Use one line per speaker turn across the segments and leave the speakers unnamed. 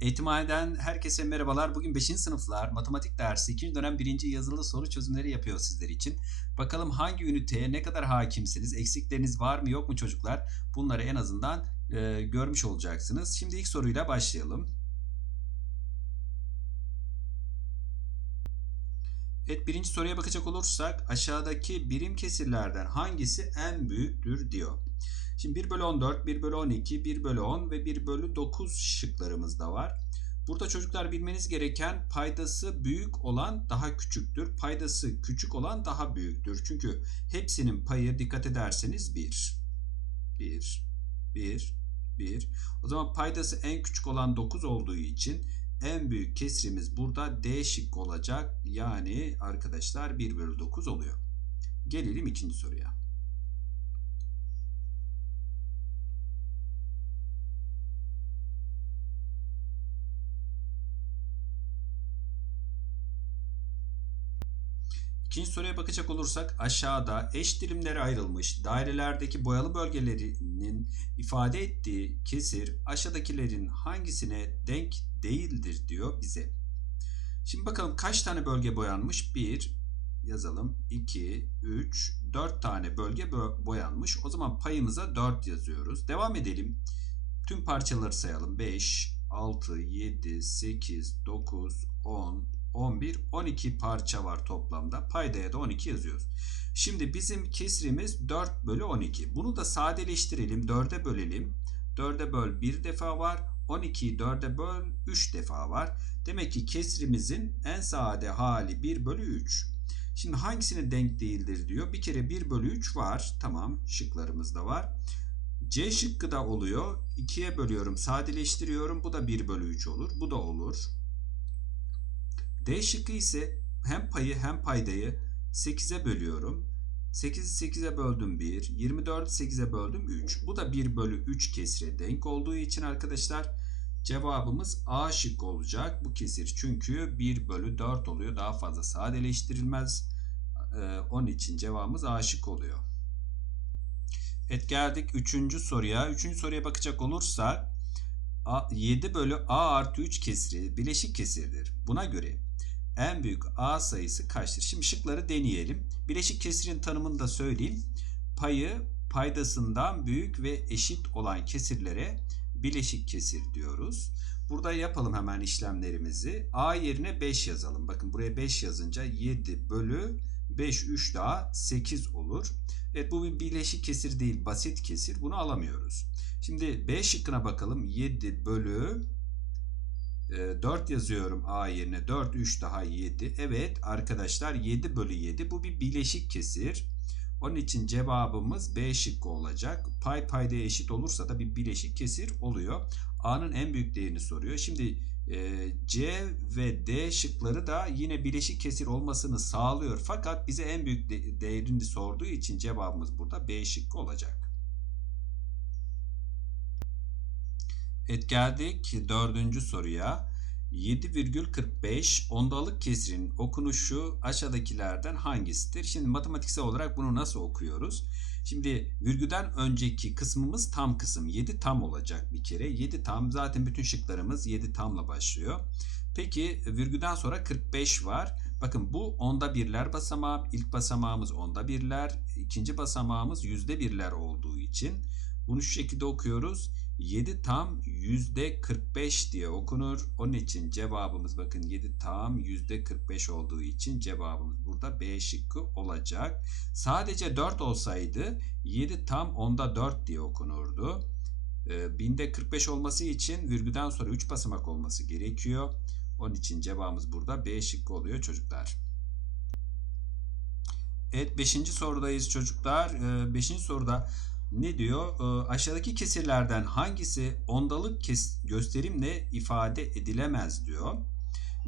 Eğitimhaneden herkese merhabalar. Bugün 5. sınıflar matematik dersi 2. dönem 1. yazılı soru çözümleri yapıyor sizler için. Bakalım hangi üniteye ne kadar hakimsiniz, eksikleriniz var mı yok mu çocuklar? Bunları en azından e, görmüş olacaksınız. Şimdi ilk soruyla başlayalım. Evet birinci soruya bakacak olursak aşağıdaki birim kesirlerden hangisi en büyüktür diyor. Şimdi 1 bölü 14, 1 bölü 12, 1 bölü 10 ve 1 bölü 9 şıklarımız da var. Burada çocuklar bilmeniz gereken paydası büyük olan daha küçüktür. Paydası küçük olan daha büyüktür. Çünkü hepsinin payı dikkat ederseniz 1. 1, 1, 1. O zaman paydası en küçük olan 9 olduğu için en büyük kesrimiz burada D şıkkı olacak. Yani arkadaşlar 1 bölü 9 oluyor. Gelelim ikinci soruya. İkinci soruya bakacak olursak aşağıda eş dilimlere ayrılmış dairelerdeki boyalı bölgelerinin ifade ettiği kesir aşağıdakilerin hangisine denk değildir diyor bize. Şimdi bakalım kaç tane bölge boyanmış? 1 yazalım. 2, 3, 4 tane bölge boyanmış. O zaman payımıza 4 yazıyoruz. Devam edelim. Tüm parçaları sayalım. 5, 6, 7, 8, 9, 10, 11, 12 parça var toplamda. Paydaya da 12 yazıyoruz. Şimdi bizim kesrimiz 4 bölü 12. Bunu da sadeleştirelim. 4'e bölelim. 4'e böl 1 defa var. 12'yi 4'e böl 3 defa var. Demek ki kesrimizin en sade hali 1 bölü 3. Şimdi hangisine denk değildir diyor. Bir kere 1 bölü 3 var. Tamam şıklarımızda var. C şıkkı da oluyor. 2'ye bölüyorum sadeleştiriyorum. Bu da 1 bölü 3 olur. Bu da olur. D şıkkı ise hem payı hem paydayı 8'e bölüyorum. 8'i 8'e böldüm 1. 24'ü 8'e böldüm 3. Bu da 1 bölü 3 kesire denk olduğu için arkadaşlar cevabımız A şık olacak. Bu kesir çünkü 1 bölü 4 oluyor. Daha fazla sadeleştirilmez. Ee, onun için cevabımız A şık oluyor. Evet geldik 3. soruya. 3. soruya bakacak olursak 7 bölü A artı 3 kesiri bileşik kesirdir. Buna göre en büyük A sayısı kaçtır? Şimdi şıkları deneyelim. Bileşik kesirin tanımını da söyleyeyim. Payı paydasından büyük ve eşit olan kesirlere bileşik kesir diyoruz. Burada yapalım hemen işlemlerimizi. A yerine 5 yazalım. Bakın buraya 5 yazınca 7 bölü 5 3 daha 8 olur. Evet bu bir bileşik kesir değil basit kesir. Bunu alamıyoruz. Şimdi B şıkkına bakalım. 7 bölü 4 ee, yazıyorum A yerine. 4 3 daha 7 evet arkadaşlar 7 bölü 7 bu bir bileşik kesir. Onun için cevabımız B şıkkı olacak. Pay paydaya eşit olursa da bir bileşik kesir oluyor. A'nın en büyük değerini soruyor. Şimdi C ve D şıkları da yine bileşik kesir olmasını sağlıyor. Fakat bize en büyük değerini sorduğu için cevabımız burada B şıkkı olacak Evet geldik dördüncü soruya. 7,45 ondalık kesirin okunuşu aşağıdakilerden hangisidir? Şimdi matematiksel olarak bunu nasıl okuyoruz? Şimdi virgülden önceki kısmımız tam kısım. 7 tam olacak bir kere. 7 tam zaten bütün şıklarımız 7 tamla başlıyor. Peki virgülden sonra 45 var. Bakın bu onda birler basamağı. İlk basamağımız onda birler. ikinci basamağımız yüzde birler olduğu için bunu şu şekilde okuyoruz. 7 tam yüzde 45 diye okunur. Onun için cevabımız bakın 7 tam yüzde 45 olduğu için cevabımız burada B şıkkı olacak. Sadece 4 olsaydı 7 tam onda 4 diye okunurdu. Ee, binde 45 olması için virgülden sonra 3 basamak olması gerekiyor. Onun için cevabımız burada B şıkkı oluyor çocuklar. Evet 5. sorudayız çocuklar. 5. Ee, soruda ne diyor? Ee, aşağıdaki kesirlerden hangisi ondalık kes gösterimle ifade edilemez diyor.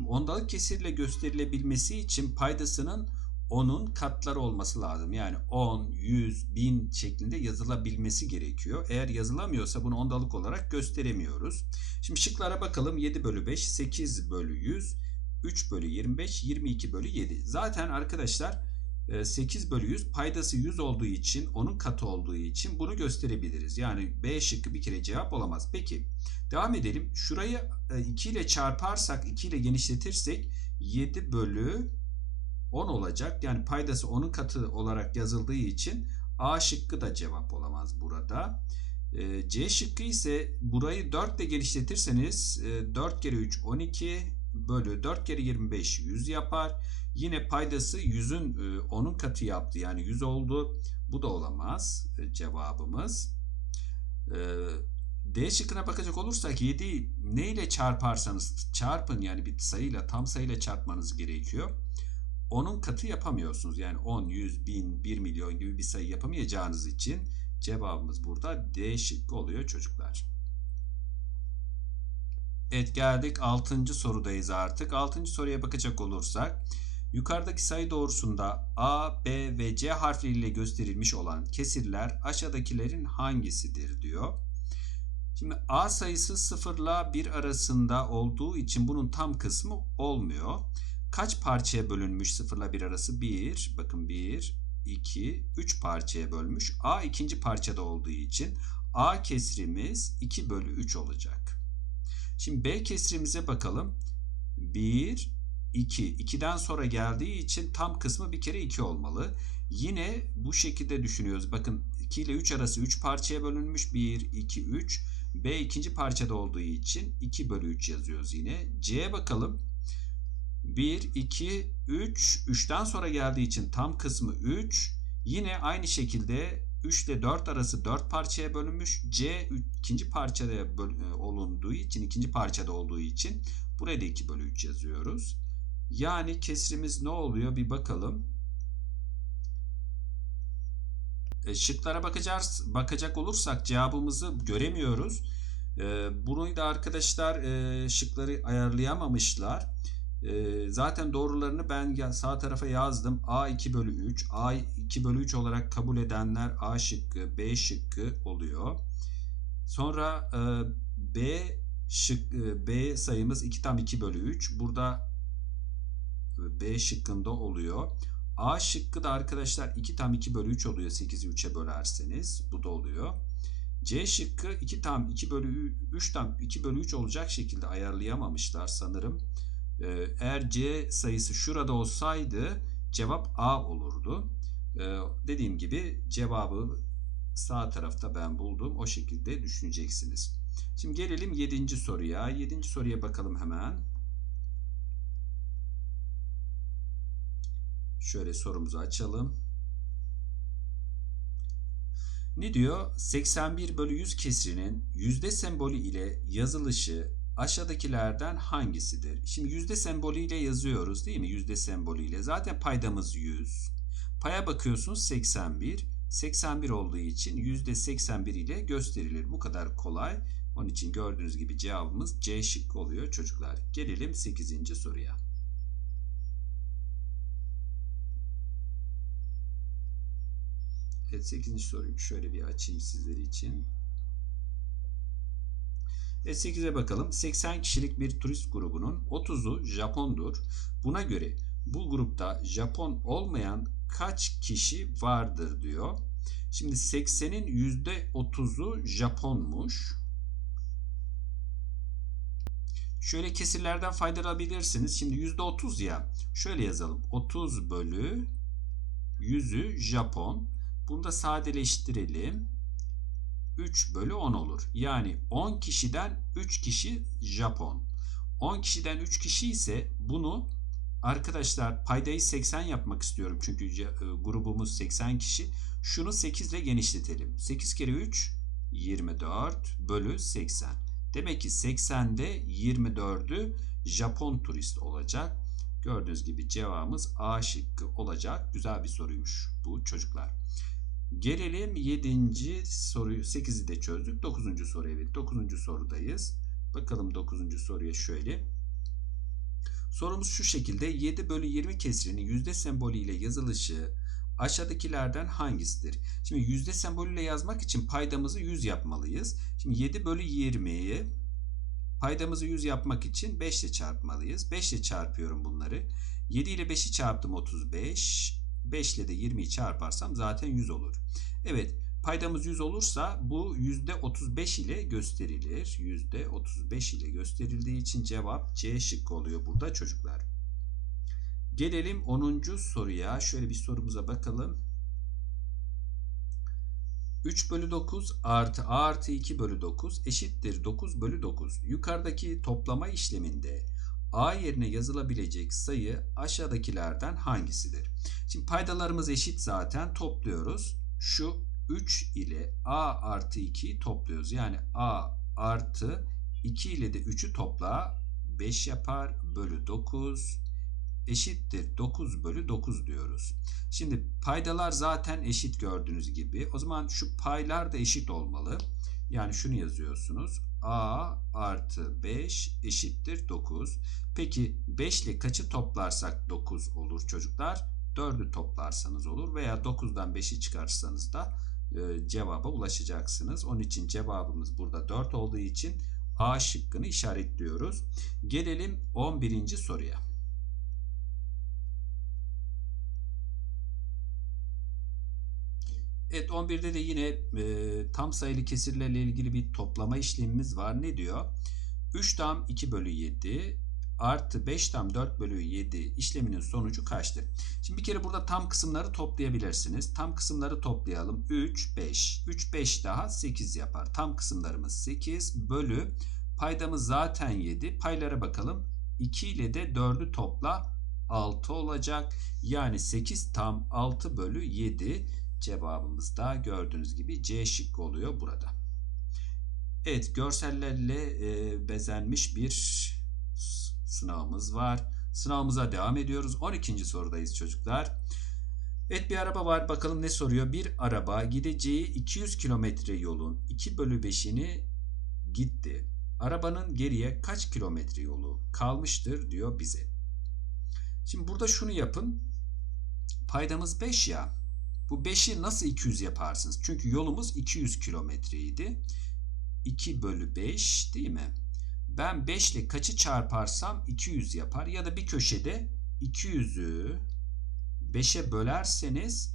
Ondalık kesirle gösterilebilmesi için paydasının 10'un katları olması lazım. Yani 10, 100, 1000 şeklinde yazılabilmesi gerekiyor. Eğer yazılamıyorsa bunu ondalık olarak gösteremiyoruz. Şimdi şıklara bakalım. 7 bölü 5, 8 bölü 100, 3 bölü 25, 22 bölü 7. Zaten arkadaşlar e, 8 bölü 100 paydası 100 olduğu için onun katı olduğu için bunu gösterebiliriz. Yani B şıkkı bir kere cevap olamaz. Peki devam edelim. Şurayı e, 2 ile çarparsak 2 ile genişletirsek 7 bölü 10 olacak. Yani paydası 10'un katı olarak yazıldığı için A şıkkı da cevap olamaz burada. E, C şıkkı ise burayı 4 ile genişletirseniz e, 4 kere 3 12 bölü 4 kere 25 100 yapar. Yine paydası 100'ün 10'un katı yaptı. Yani 100 oldu. Bu da olamaz e, cevabımız. E, D şıkkına bakacak olursak 7 ne ile çarparsanız çarpın yani bir sayıyla tam sayıyla çarpmanız gerekiyor. Onun katı yapamıyorsunuz. Yani 10, 100, 1000, 1 milyon gibi bir sayı yapamayacağınız için cevabımız burada D şıkkı oluyor çocuklar. Evet geldik 6. sorudayız artık. 6. soruya bakacak olursak yukarıdaki sayı doğrusunda A, B ve C harfleriyle gösterilmiş olan kesirler aşağıdakilerin hangisidir diyor. Şimdi A sayısı 0 ile 1 arasında olduğu için bunun tam kısmı olmuyor. Kaç parçaya bölünmüş 0 ile 1 arası? 1. Bakın 1, 2, 3 parçaya bölmüş. A ikinci parçada olduğu için A kesrimiz 2 bölü 3 olacak. Şimdi B kesrimize bakalım. 1, 2. 2'den sonra geldiği için tam kısmı bir kere 2 olmalı. Yine bu şekilde düşünüyoruz. Bakın 2 ile 3 arası 3 parçaya bölünmüş. 1, 2, 3. B ikinci parçada olduğu için 2 bölü 3 yazıyoruz yine. C'ye bakalım. 1, 2, 3. 3'ten sonra geldiği için tam kısmı 3. Yine aynı şekilde 3 ile 4 arası 4 parçaya bölünmüş. C ikinci parçada böl- olunduğu için, ikinci parçada olduğu için buraya da 2 bölü 3 yazıyoruz. Yani kesrimiz ne oluyor bir bakalım. E, şıklara bakacağız, bakacak olursak cevabımızı göremiyoruz. E, bunu da arkadaşlar e, şıkları ayarlayamamışlar. E, zaten doğrularını ben sağ tarafa yazdım. A 2 bölü 3. A 2 bölü 3 olarak kabul edenler A şıkkı, B şıkkı oluyor. Sonra e, B şık e, B sayımız 2 tam 2 bölü 3. Burada B şıkkında oluyor. A şıkkı da arkadaşlar 2 tam 2 bölü 3 oluyor 8'i 3'e bölerseniz. Bu da oluyor. C şıkkı 2 tam 2 bölü 3 tam 2 bölü 3 olacak şekilde ayarlayamamışlar sanırım. Ee, Eğer C sayısı şurada olsaydı cevap A olurdu. Ee, Dediğim gibi cevabı sağ tarafta ben buldum. O şekilde düşüneceksiniz. Şimdi gelelim 7. soruya. 7. soruya bakalım hemen. Şöyle sorumuzu açalım. Ne diyor? 81 bölü 100 kesrinin yüzde sembolü ile yazılışı aşağıdakilerden hangisidir? Şimdi yüzde sembolü ile yazıyoruz değil mi? Yüzde sembolü ile. Zaten paydamız 100. Paya bakıyorsunuz 81. 81 olduğu için yüzde 81 ile gösterilir. Bu kadar kolay. Onun için gördüğünüz gibi cevabımız C şıkkı oluyor çocuklar. Gelelim 8. soruya. Evet 8. soruyu şöyle bir açayım sizler için. Evet 8'e bakalım. 80 kişilik bir turist grubunun 30'u Japondur. Buna göre bu grupta Japon olmayan kaç kişi vardır diyor. Şimdi 80'in %30'u Japonmuş. Şöyle kesirlerden faydalanabilirsiniz. Şimdi %30 ya. Şöyle yazalım. 30 bölü 100'ü Japon. Bunu da sadeleştirelim. 3 bölü 10 olur. Yani 10 kişiden 3 kişi Japon. 10 kişiden 3 kişi ise bunu arkadaşlar paydayı 80 yapmak istiyorum. Çünkü e, grubumuz 80 kişi. Şunu 8 ile genişletelim. 8 kere 3 24 bölü 80. Demek ki 80'de 24'ü Japon turist olacak. Gördüğünüz gibi cevabımız A şıkkı olacak. Güzel bir soruymuş bu çocuklar. Gelelim 7. soruyu 8'i de çözdük. 9. soruya evet 9. sorudayız. Bakalım 9. soruya şöyle. Sorumuz şu şekilde 7 bölü 20 kesrinin yüzde sembolüyle yazılışı aşağıdakilerden hangisidir? Şimdi yüzde sembolüyle yazmak için paydamızı 100 yapmalıyız. Şimdi 7 bölü 20'yi paydamızı 100 yapmak için 5 ile çarpmalıyız. 5 ile çarpıyorum bunları. 7 ile 5'i çarptım 35. 5 ile de 20'yi çarparsam zaten 100 olur. Evet paydamız 100 olursa bu %35 ile gösterilir. %35 ile gösterildiği için cevap C şıkkı oluyor burada çocuklar. Gelelim 10. soruya. Şöyle bir sorumuza bakalım. 3 bölü 9 artı a artı 2 bölü 9 eşittir 9 bölü 9. Yukarıdaki toplama işleminde a yerine yazılabilecek sayı aşağıdakilerden hangisidir? Şimdi paydalarımız eşit zaten topluyoruz. Şu 3 ile a artı 2'yi topluyoruz. Yani a artı 2 ile de 3'ü topla 5 yapar bölü 9 eşittir 9 bölü 9 diyoruz. Şimdi paydalar zaten eşit gördüğünüz gibi. O zaman şu paylar da eşit olmalı. Yani şunu yazıyorsunuz. A artı 5 eşittir 9. Peki 5 ile kaçı toplarsak 9 olur çocuklar? 4'ü toplarsanız olur veya 9'dan 5'i çıkarırsanız da e, cevaba ulaşacaksınız. Onun için cevabımız burada 4 olduğu için A şıkkını işaretliyoruz. Gelelim 11. soruya. Evet 11'de de yine e, tam sayılı kesirlerle ilgili bir toplama işlemimiz var. Ne diyor? 3 tam 2 bölü 7 artı 5 tam 4 bölü 7 işleminin sonucu kaçtır? Şimdi bir kere burada tam kısımları toplayabilirsiniz. Tam kısımları toplayalım. 3, 5. 3, 5 daha 8 yapar. Tam kısımlarımız 8 bölü paydamız zaten 7. Paylara bakalım. 2 ile de 4'ü topla 6 olacak. Yani 8 tam 6 bölü 7 cevabımız da gördüğünüz gibi C şıkkı oluyor burada. Evet görsellerle e, bezenmiş bir sınavımız var. Sınavımıza devam ediyoruz. 12. sorudayız çocuklar. Evet bir araba var. Bakalım ne soruyor? Bir araba gideceği 200 kilometre yolun 2 bölü 5'ini gitti. Arabanın geriye kaç kilometre yolu kalmıştır diyor bize. Şimdi burada şunu yapın. Paydamız 5 ya. Bu 5'i nasıl 200 yaparsınız? Çünkü yolumuz 200 kilometreydi. 2 bölü 5 değil mi? Ben 5 ile kaçı çarparsam 200 yapar. Ya da bir köşede 200'ü 5'e bölerseniz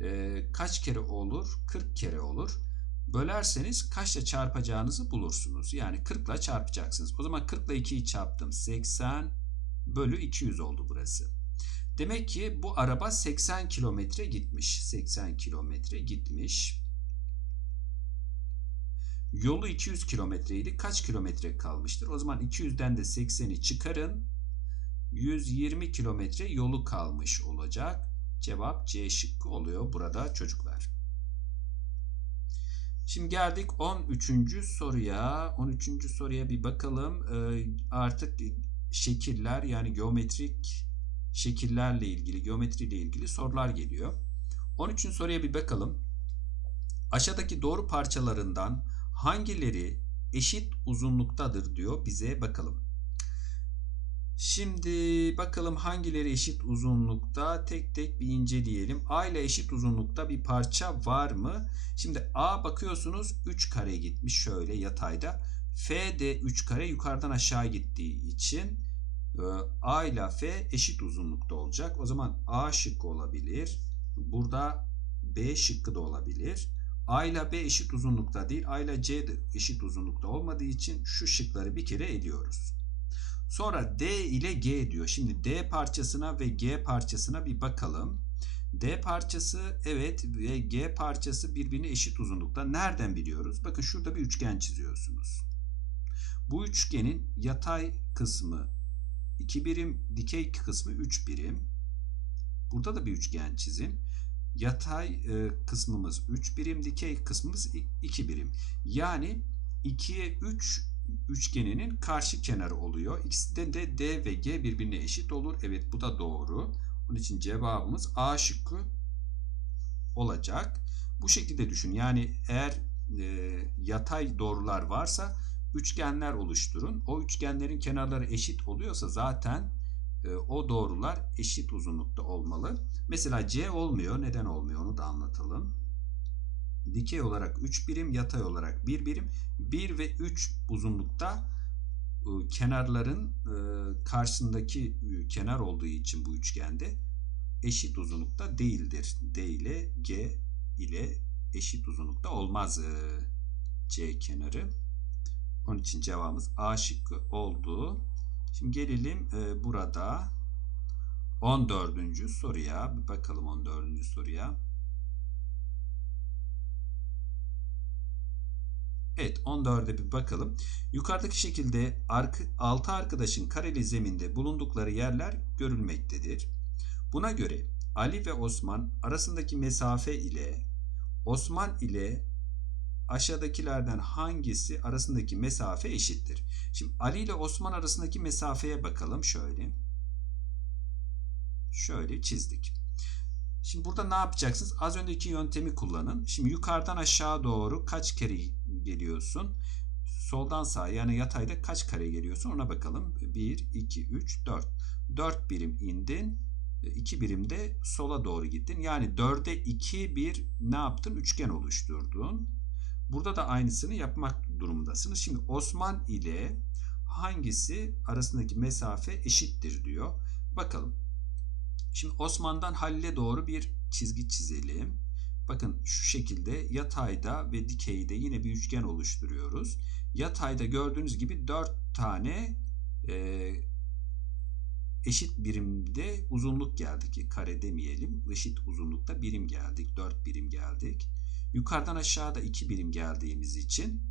e, kaç kere olur? 40 kere olur. Bölerseniz kaçla çarpacağınızı bulursunuz. Yani 40 ile çarpacaksınız. O zaman 40 ile 2'yi çarptım. 80 bölü 200 oldu burası. Demek ki bu araba 80 kilometre gitmiş. 80 kilometre gitmiş. Yolu 200 kilometreydi. Kaç kilometre kalmıştır? O zaman 200'den de 80'i çıkarın. 120 kilometre yolu kalmış olacak. Cevap C şıkkı oluyor burada çocuklar. Şimdi geldik 13. soruya. 13. soruya bir bakalım. Ee, artık şekiller yani geometrik şekillerle ilgili, geometriyle ilgili sorular geliyor. 13. soruya bir bakalım. Aşağıdaki doğru parçalarından hangileri eşit uzunluktadır diyor bize bakalım. Şimdi bakalım hangileri eşit uzunlukta tek tek bir inceleyelim. A ile eşit uzunlukta bir parça var mı? Şimdi A bakıyorsunuz 3 kare gitmiş şöyle yatayda. F de 3 kare yukarıdan aşağı gittiği için A ile F eşit uzunlukta olacak. O zaman A şıkkı olabilir. Burada B şıkkı da olabilir. A ile B eşit uzunlukta değil. A ile C de eşit uzunlukta olmadığı için şu şıkları bir kere ediyoruz. Sonra D ile G diyor. Şimdi D parçasına ve G parçasına bir bakalım. D parçası evet ve G parçası birbirine eşit uzunlukta. Nereden biliyoruz? Bakın şurada bir üçgen çiziyorsunuz. Bu üçgenin yatay kısmı 2 birim, dikey kısmı 3 birim. Burada da bir üçgen çizin. Yatay e, kısmımız 3 birim, dikey kısmımız 2 birim. Yani 2'ye 3 üçgeninin karşı kenarı oluyor. İkisinde de D ve G birbirine eşit olur. Evet bu da doğru. Onun için cevabımız A şıkkı olacak. Bu şekilde düşün. Yani eğer e, yatay doğrular varsa üçgenler oluşturun. O üçgenlerin kenarları eşit oluyorsa zaten e, o doğrular eşit uzunlukta olmalı. Mesela C olmuyor. Neden olmuyor onu da anlatalım. Dikey olarak 3 birim, yatay olarak 1 birim. 1 ve 3 uzunlukta kenarların karşısındaki kenar olduğu için bu üçgende eşit uzunlukta değildir. D ile G ile eşit uzunlukta olmaz e, C kenarı. Onun için cevabımız A şıkkı oldu. Şimdi gelelim e, burada 14. soruya. Bir bakalım 14. soruya. Evet 14'e bir bakalım. Yukarıdaki şekilde ark 6 arkadaşın kareli zeminde bulundukları yerler görülmektedir. Buna göre Ali ve Osman arasındaki mesafe ile Osman ile aşağıdakilerden hangisi arasındaki mesafe eşittir? Şimdi Ali ile Osman arasındaki mesafeye bakalım şöyle. Şöyle çizdik. Şimdi burada ne yapacaksınız? Az önceki yöntemi kullanın. Şimdi yukarıdan aşağı doğru kaç kere geliyorsun? Soldan sağa yani yatayda kaç kare geliyorsun ona bakalım. 1, 2, 3, 4. 4 birim indin. 2 birim de sola doğru gittin. Yani 4'e 2 bir ne yaptın? Üçgen oluşturdun. Burada da aynısını yapmak durumundasınız. Şimdi Osman ile hangisi arasındaki mesafe eşittir diyor. Bakalım. Şimdi Osman'dan Halil'e doğru bir çizgi çizelim. Bakın şu şekilde yatayda ve dikeyde yine bir üçgen oluşturuyoruz. Yatayda gördüğünüz gibi 4 tane e, eşit birimde uzunluk geldi ki kare demeyelim. Eşit uzunlukta birim geldik. 4 birim geldik. Yukarıdan aşağıda 2 birim geldiğimiz için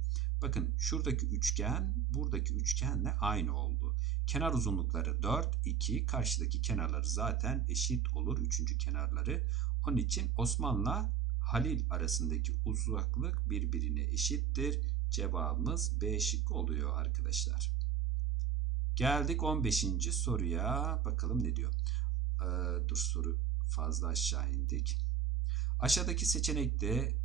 bakın şuradaki üçgen buradaki üçgenle aynı oldu. Kenar uzunlukları 4, 2. Karşıdaki kenarları zaten eşit olur. Üçüncü kenarları. Onun için Osman'la Halil arasındaki uzaklık birbirine eşittir. Cevabımız B şıkkı oluyor arkadaşlar. Geldik 15. soruya. Bakalım ne diyor. Ee, dur soru fazla aşağı indik. Aşağıdaki seçenekte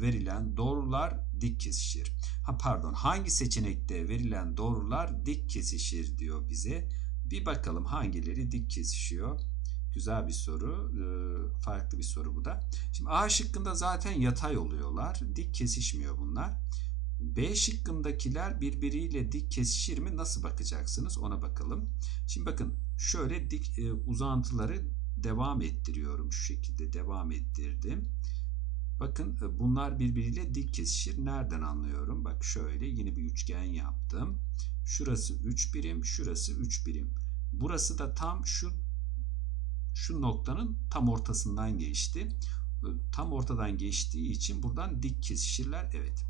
verilen doğrular dik kesişir. Ha pardon hangi seçenekte verilen doğrular dik kesişir diyor bize. Bir bakalım hangileri dik kesişiyor. Güzel bir soru. Ee, farklı bir soru bu da. Şimdi A şıkkında zaten yatay oluyorlar. Dik kesişmiyor bunlar. B şıkkındakiler birbiriyle dik kesişir mi? Nasıl bakacaksınız? Ona bakalım. Şimdi bakın şöyle dik e, uzantıları devam ettiriyorum. Şu şekilde devam ettirdim. Bakın e, bunlar birbiriyle dik kesişir. Nereden anlıyorum? Bak şöyle yine bir üçgen yaptım. Şurası 3 birim, şurası 3 birim. Burası da tam şu şu noktanın tam ortasından geçti. E, tam ortadan geçtiği için buradan dik kesişirler. Evet.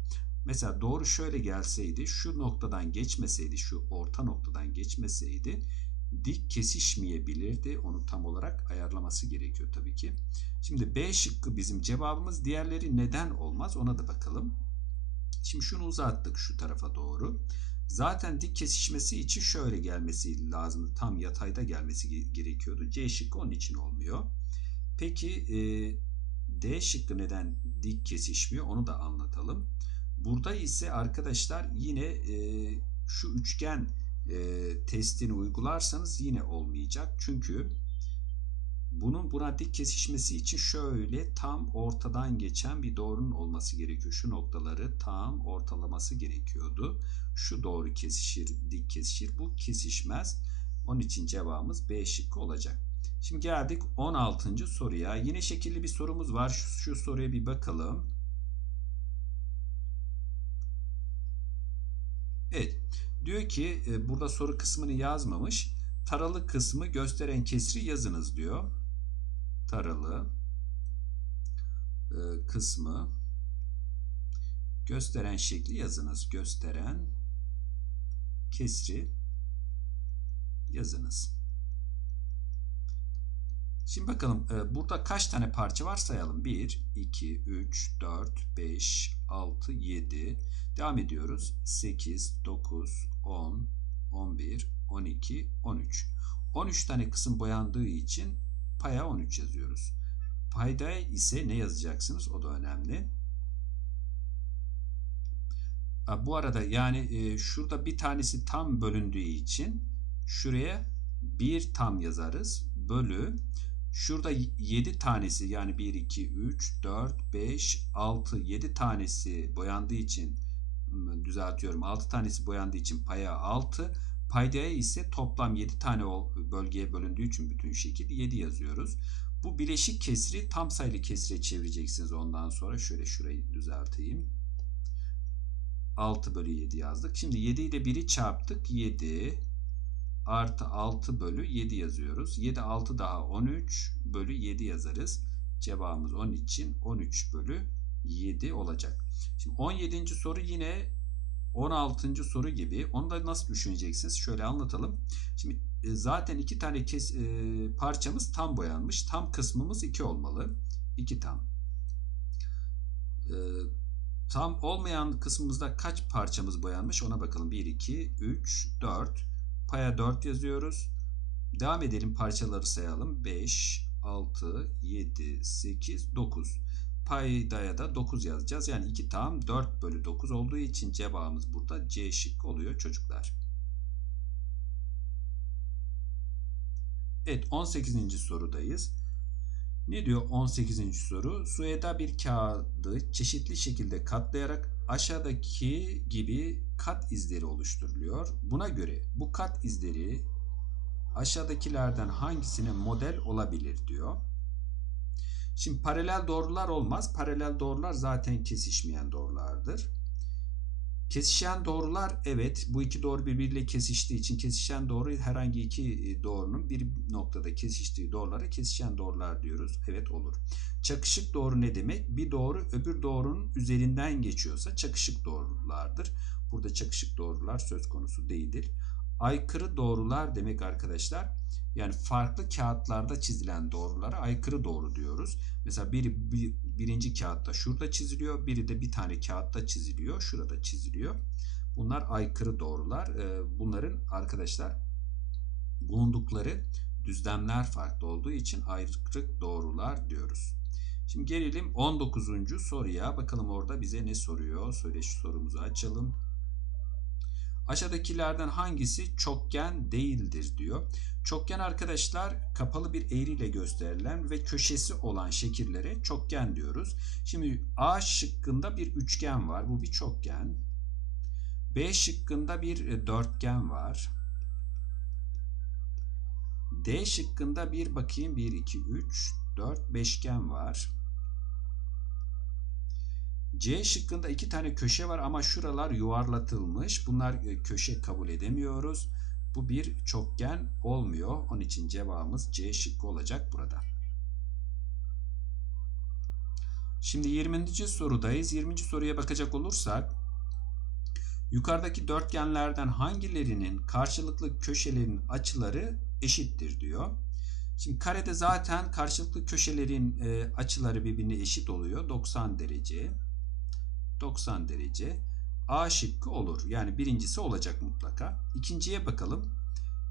Mesela doğru şöyle gelseydi, şu noktadan geçmeseydi, şu orta noktadan geçmeseydi dik kesişmeyebilirdi. Onu tam olarak ayarlaması gerekiyor tabii ki. Şimdi B şıkkı bizim cevabımız. Diğerleri neden olmaz ona da bakalım. Şimdi şunu uzattık şu tarafa doğru. Zaten dik kesişmesi için şöyle gelmesi lazımdı. Tam yatayda gelmesi gerekiyordu. C şıkkı onun için olmuyor. Peki e, D şıkkı neden dik kesişmiyor onu da anlatalım. Burada ise arkadaşlar yine e, şu üçgen e, testini uygularsanız yine olmayacak. Çünkü bunun buna dik kesişmesi için şöyle tam ortadan geçen bir doğrunun olması gerekiyor. Şu noktaları tam ortalaması gerekiyordu. Şu doğru kesişir, dik kesişir. Bu kesişmez. Onun için cevabımız B şıkkı olacak. Şimdi geldik 16. soruya. Yine şekilli bir sorumuz var. Şu, şu soruya bir bakalım. Evet. Diyor ki e, burada soru kısmını yazmamış. Taralı kısmı gösteren kesri yazınız diyor. Taralı e, kısmı gösteren şekli yazınız. Gösteren kesri yazınız. Şimdi bakalım e, burada kaç tane parça var sayalım. 1, 2, 3, 4, 5, 6, 7. Devam ediyoruz. 8, 9, 10, 11, 12, 13. 13 tane kısım boyandığı için paya 13 yazıyoruz. Payda ise ne yazacaksınız? O da önemli. Bu arada yani e, şurada bir tanesi tam bölündüğü için şuraya bir tam yazarız. Bölü Şurada 7 tanesi yani 1, 2, 3, 4, 5, 6, 7 tanesi boyandığı için düzeltiyorum 6 tanesi boyandığı için paya 6. Paydaya ise toplam 7 tane bölgeye bölündüğü için bütün şekil 7 yazıyoruz. Bu bileşik kesri tam sayılı kesire çevireceksiniz ondan sonra. Şöyle şurayı düzelteyim. 6 bölü 7 yazdık. Şimdi 7 ile 1'i çarptık. 7 artı 6 bölü 7 yazıyoruz. 7 6 daha 13 bölü 7 yazarız. Cevabımız onun için 13 bölü 7 olacak. Şimdi 17. soru yine 16. soru gibi. Onu da nasıl düşüneceksiniz? Şöyle anlatalım. Şimdi e, zaten iki tane kes, e, parçamız tam boyanmış. Tam kısmımız 2 olmalı. 2 tam. E, tam olmayan kısmımızda kaç parçamız boyanmış ona bakalım. 1, 2, 3, 4. Paya 4 yazıyoruz. Devam edelim parçaları sayalım. 5, 6, 7, 8, 9. Paydaya da 9 yazacağız. Yani 2 tam 4 bölü 9 olduğu için cevabımız burada C şık oluyor çocuklar. Evet 18. sorudayız. Ne diyor 18. soru? Sueda bir kağıdı çeşitli şekilde katlayarak aşağıdaki gibi kat izleri oluşturuluyor. Buna göre bu kat izleri aşağıdakilerden hangisine model olabilir diyor. Şimdi paralel doğrular olmaz. Paralel doğrular zaten kesişmeyen doğrulardır. Kesişen doğrular evet bu iki doğru birbiriyle kesiştiği için kesişen doğru herhangi iki doğrunun bir noktada kesiştiği doğrulara kesişen doğrular diyoruz. Evet olur. Çakışık doğru ne demek? Bir doğru öbür doğrunun üzerinden geçiyorsa çakışık doğrulardır. Burada çakışık doğrular söz konusu değildir. Aykırı doğrular demek arkadaşlar yani farklı kağıtlarda çizilen doğrulara aykırı doğru diyoruz. Mesela biri bir, birinci kağıtta şurada çiziliyor, biri de bir tane kağıtta çiziliyor, şurada çiziliyor. Bunlar aykırı doğrular. Bunların arkadaşlar bulundukları düzlemler farklı olduğu için aykırı doğrular diyoruz. Şimdi gelelim 19. soruya. Bakalım orada bize ne soruyor? Söyle şu sorumuzu açalım. Aşağıdakilerden hangisi çokgen değildir diyor. Çokgen arkadaşlar kapalı bir eğriyle gösterilen ve köşesi olan şekillere çokgen diyoruz. Şimdi A şıkkında bir üçgen var. Bu bir çokgen. B şıkkında bir dörtgen var. D şıkkında bir bakayım 1 2 3 4 beşgen var. C şıkkında iki tane köşe var ama şuralar yuvarlatılmış. Bunlar köşe kabul edemiyoruz. Bu bir çokgen olmuyor. Onun için cevabımız C şıkkı olacak burada. Şimdi 20. sorudayız. 20. soruya bakacak olursak yukarıdaki dörtgenlerden hangilerinin karşılıklı köşelerin açıları eşittir diyor. Şimdi karede zaten karşılıklı köşelerin e, açıları birbirine eşit oluyor. 90 derece. 90 derece. A şıkkı olur. Yani birincisi olacak mutlaka. İkinciye bakalım.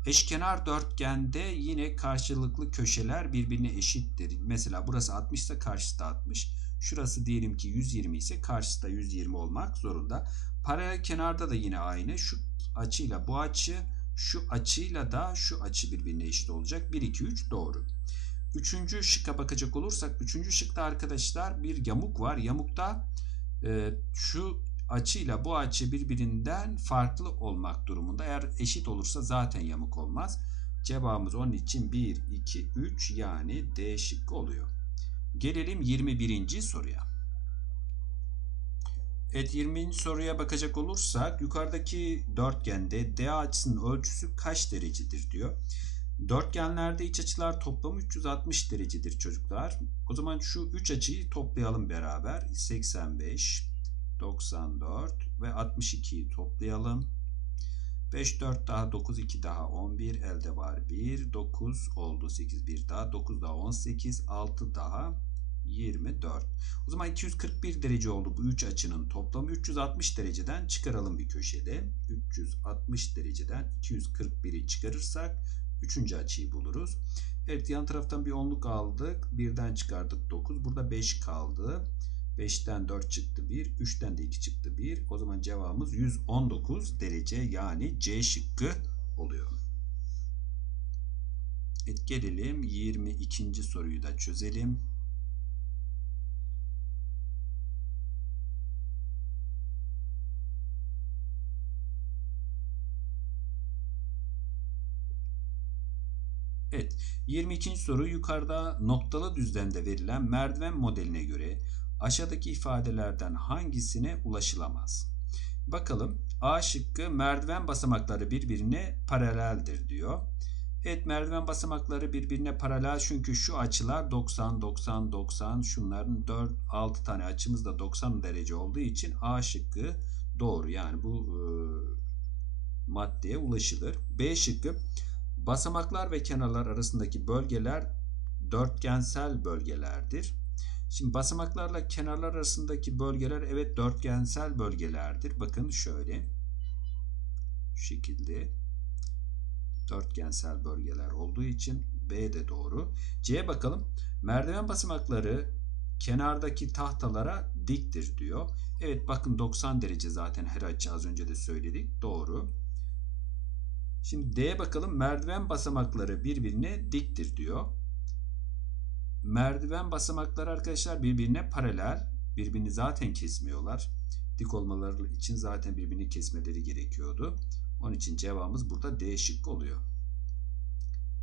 Eşkenar dörtgende yine karşılıklı köşeler birbirine eşittir. Mesela burası 60 ise karşısı da 60. Şurası diyelim ki 120 ise karşısı da 120 olmak zorunda. Paralel kenarda da yine aynı. Şu açıyla bu açı, şu açıyla da şu açı birbirine eşit olacak. 1, 2, 3 doğru. Üçüncü şıkka bakacak olursak, üçüncü şıkta arkadaşlar bir yamuk var. Yamukta e, şu açıyla bu açı birbirinden farklı olmak durumunda. Eğer eşit olursa zaten yamuk olmaz. Cevabımız onun için 1, 2, 3 yani D şıkkı oluyor. Gelelim 21. soruya. Evet 20. soruya bakacak olursak yukarıdaki dörtgende D açısının ölçüsü kaç derecedir diyor. Dörtgenlerde iç açılar toplamı 360 derecedir çocuklar. O zaman şu 3 açıyı toplayalım beraber. 85, 94 ve 62'yi toplayalım. 5 4 daha 9 2 daha 11 elde var 1 9 oldu 8 1 daha 9 daha 18 6 daha 24. O zaman 241 derece oldu bu 3 açının toplamı. 360 dereceden çıkaralım bir köşede. 360 dereceden 241'i çıkarırsak 3. açıyı buluruz. Evet yan taraftan bir onluk aldık. Birden çıkardık 9. Burada 5 kaldı. 5'ten 4 çıktı 1. 3'ten de 2 çıktı 1. O zaman cevabımız 119 derece yani C şıkkı oluyor. Evet gelelim 22. soruyu da çözelim. Evet. 22. soru yukarıda noktalı düzlemde verilen merdiven modeline göre aşağıdaki ifadelerden hangisine ulaşılamaz? Bakalım. A şıkkı merdiven basamakları birbirine paraleldir diyor. Evet merdiven basamakları birbirine paralel çünkü şu açılar 90 90 90 şunların 4 6 tane açımız da 90 derece olduğu için A şıkkı doğru. Yani bu e, maddeye ulaşılır. B şıkkı basamaklar ve kenarlar arasındaki bölgeler dörtgensel bölgelerdir. Şimdi basamaklarla kenarlar arasındaki bölgeler evet dörtgensel bölgelerdir. Bakın şöyle. Şu şekilde dörtgensel bölgeler olduğu için B de doğru. C'ye bakalım. Merdiven basamakları kenardaki tahtalara diktir diyor. Evet bakın 90 derece zaten her açı az önce de söyledik. Doğru. Şimdi D'ye bakalım. Merdiven basamakları birbirine diktir diyor. Merdiven basamakları arkadaşlar birbirine paralel. Birbirini zaten kesmiyorlar. Dik olmaları için zaten birbirini kesmeleri gerekiyordu. Onun için cevabımız burada D şıkkı oluyor.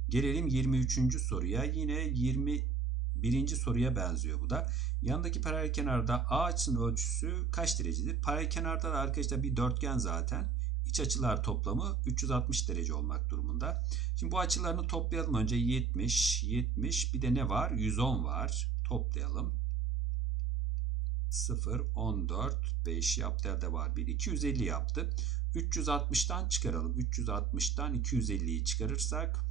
Gelelim 23. soruya. Yine 21. soruya benziyor bu da. Yanındaki paralel kenarda A açısının ölçüsü kaç derecedir? Paralel kenarda da arkadaşlar bir dörtgen zaten. İç açılar toplamı 360 derece olmak durumunda. Şimdi bu açılarını toplayalım önce 70, 70 bir de ne var? 110 var. Toplayalım. 0, 14, 5 yaptı var 1. 250 yaptı. 360'tan çıkaralım. 360'tan 250'yi çıkarırsak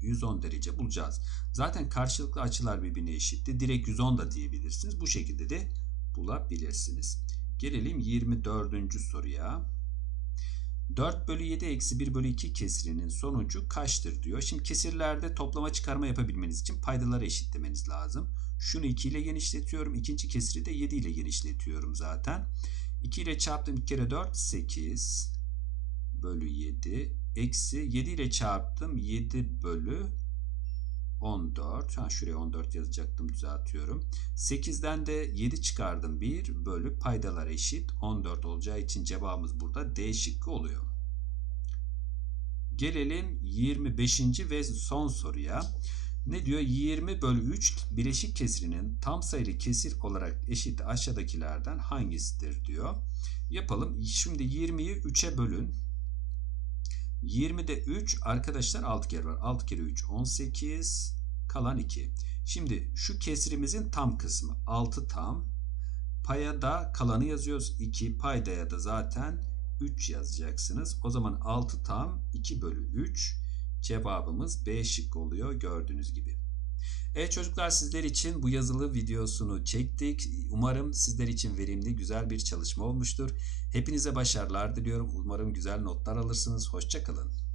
110 derece bulacağız. Zaten karşılıklı açılar birbirine eşitti. Direkt 110 da diyebilirsiniz. Bu şekilde de bulabilirsiniz. Gelelim 24. soruya. 4 bölü 7 eksi 1 bölü 2 kesirinin sonucu kaçtır diyor. Şimdi kesirlerde toplama çıkarma yapabilmeniz için paydaları eşitlemeniz lazım. Şunu 2 ile genişletiyorum. İkinci kesiri de 7 ile genişletiyorum zaten. 2 ile çarptım 2 kere 4 8 bölü 7 eksi 7 ile çarptım 7 bölü 14. Ha şuraya 14 yazacaktım düzeltiyorum. 8'den de 7 çıkardım 1 bölü paydalar eşit 14 olacağı için cevabımız burada D şıkkı oluyor. Gelelim 25. ve son soruya. Ne diyor? 20 bölü 3 bileşik kesirinin tam sayılı kesir olarak eşit aşağıdakilerden hangisidir diyor. Yapalım. Şimdi 20'yi 3'e bölün. 20'de 3 arkadaşlar 6 kere var. 6 kere 3 18 kalan 2. Şimdi şu kesirimizin tam kısmı 6 tam. Paya da kalanı yazıyoruz. 2 paydaya da zaten 3 yazacaksınız. O zaman 6 tam 2 bölü 3 cevabımız B şık oluyor gördüğünüz gibi. Evet çocuklar sizler için bu yazılı videosunu çektik. Umarım sizler için verimli, güzel bir çalışma olmuştur. Hepinize başarılar diliyorum. Umarım güzel notlar alırsınız. Hoşçakalın.